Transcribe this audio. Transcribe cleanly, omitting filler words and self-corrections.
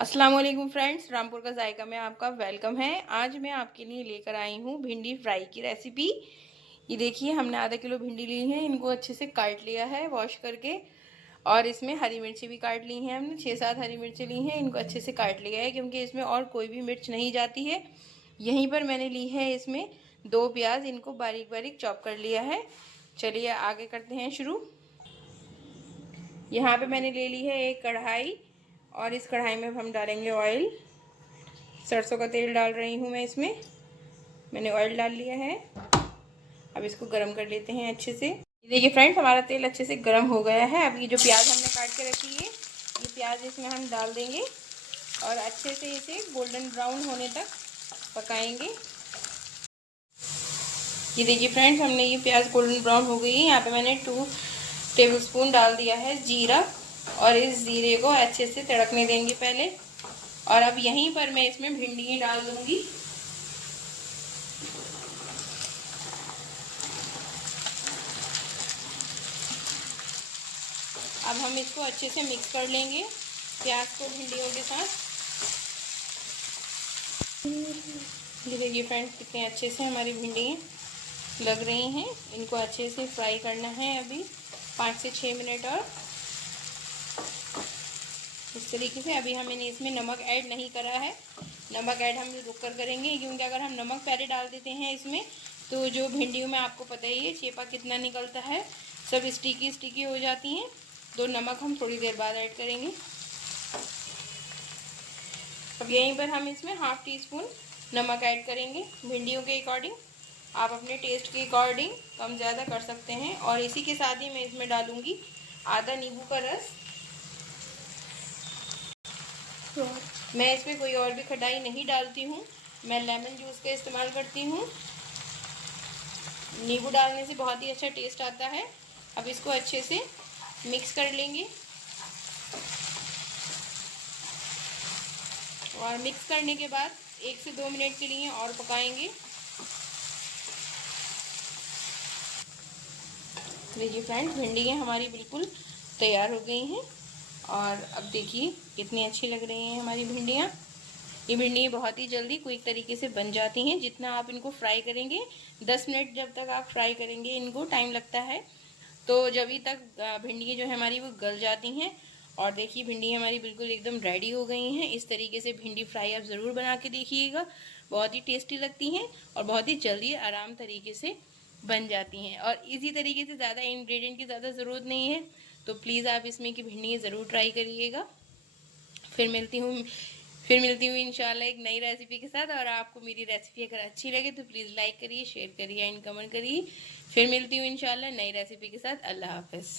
अस्सलाम वालेकुम फ्रेंड्स, रामपुर का जायका में आपका वेलकम है। आज मैं आपके लिए लेकर आई हूँ भिंडी फ्राई की रेसिपी। ये देखिए, हमने आधा किलो भिंडी ली है, इनको अच्छे से काट लिया है वॉश करके। और इसमें हरी मिर्ची भी काट ली हैं, हमने 6-7 हरी मिर्ची ली हैं, इनको अच्छे से काट लिया है क्योंकि इसमें और कोई भी मिर्च नहीं जाती है। यहीं पर मैंने ली है इसमें 2 प्याज, इनको बारीक बारीक चॉप कर लिया है। चलिए आगे करते हैं शुरू। यहाँ पे मैंने ले ली है एक कढ़ाई और इस कढ़ाई में हम डालेंगे ऑयल। सरसों का तेल डाल रही हूँ मैं इसमें। मैंने ऑयल डाल लिया है। अब इसको गरम कर लेते हैं अच्छे से। देखिए फ्रेंड्स, हमारा तेल अच्छे से गरम हो गया है। अब ये जो प्याज हमने काट के रखी है, ये प्याज इसमें हम डाल देंगे और अच्छे से इसे गोल्डन ब्राउन होने तक पकाएंगे। ये देखिए फ्रेंड्स, हमने ये प्याज गोल्डन ब्राउन हो गई है। यहाँ पे मैंने 2 टेबलस्पून डाल दिया है जीरा और इस जीरे को अच्छे से तड़कने देंगे पहले। और अब यहीं पर मैं इसमें भिंडी डाल दूंगी। अब हम इसको अच्छे से मिक्स कर लेंगे प्याज को भिंडियों के साथ। ये देखिए फ्रेंड्स, कितने अच्छे से हमारी भिंडियाँ लग रही हैं। इनको अच्छे से फ्राई करना है अभी 5 से 6 मिनट और इस तरीके से। अभी हमने इसमें नमक ऐड नहीं करा है, नमक ऐड हम रुक कर करेंगे क्योंकि अगर हम नमक पहले डाल देते हैं इसमें तो जो भिंडियों में आपको पता ही है चेपा कितना निकलता है, सब स्टिकी स्टिकी हो जाती हैं। तो नमक हम थोड़ी देर बाद ऐड करेंगे। अब यहीं पर हम इसमें ½ टीस्पून नमक ऐड करेंगे भिंडियों के अकॉर्डिंग। आप अपने टेस्ट के अकॉर्डिंग कम ज़्यादा कर सकते हैं। और इसी के साथ ही मैं इसमें डालूँगी आधा नींबू का रस। मैं इसमें कोई और भी खटाई नहीं डालती हूँ, मैं लेमन जूस का इस्तेमाल करती हूँ। नींबू डालने से बहुत ही अच्छा टेस्ट आता है। अब इसको अच्छे से मिक्स कर लेंगे और मिक्स करने के बाद 1 से 2 मिनट के लिए और पकाएंगे। देखिए फ्रेंड्स, भिंडियाँ हमारी बिल्कुल तैयार हो गई हैं। और अब देखिए कितनी अच्छी लग रही हैं हमारी भिंडियाँ। ये भिंडियाँ बहुत ही जल्दी क्विक तरीके से बन जाती हैं। जितना आप इनको फ्राई करेंगे, 10 मिनट जब तक आप फ्राई करेंगे इनको टाइम लगता है, तो जब तक भिंडियाँ जो है हमारी वो गल जाती हैं। और देखिए भिंडी हमारी बिल्कुल एकदम रेडी हो गई हैं। इस तरीके से भिंडी फ्राई आप ज़रूर बना के देखिएगा, बहुत ही टेस्टी लगती हैं और बहुत ही जल्दी आराम तरीके से बन जाती हैं। और इसी तरीके से ज़्यादा इंग्रेडिएंट की ज़्यादा ज़रूरत नहीं है, तो प्लीज़ आप इसमें की भिंडियाँ ज़रूर ट्राई करिएगा। फिर मिलती हूँ इंशाल्लाह एक नई रेसिपी के साथ। और आपको मेरी रेसिपी अगर अच्छी लगे तो प्लीज़ लाइक करिए, शेयर करिए एंड कमेंट करिए। फिर मिलती हूँ इंशाल्लाह नई रेसिपी के साथ। अल्लाह हाफ़िज़।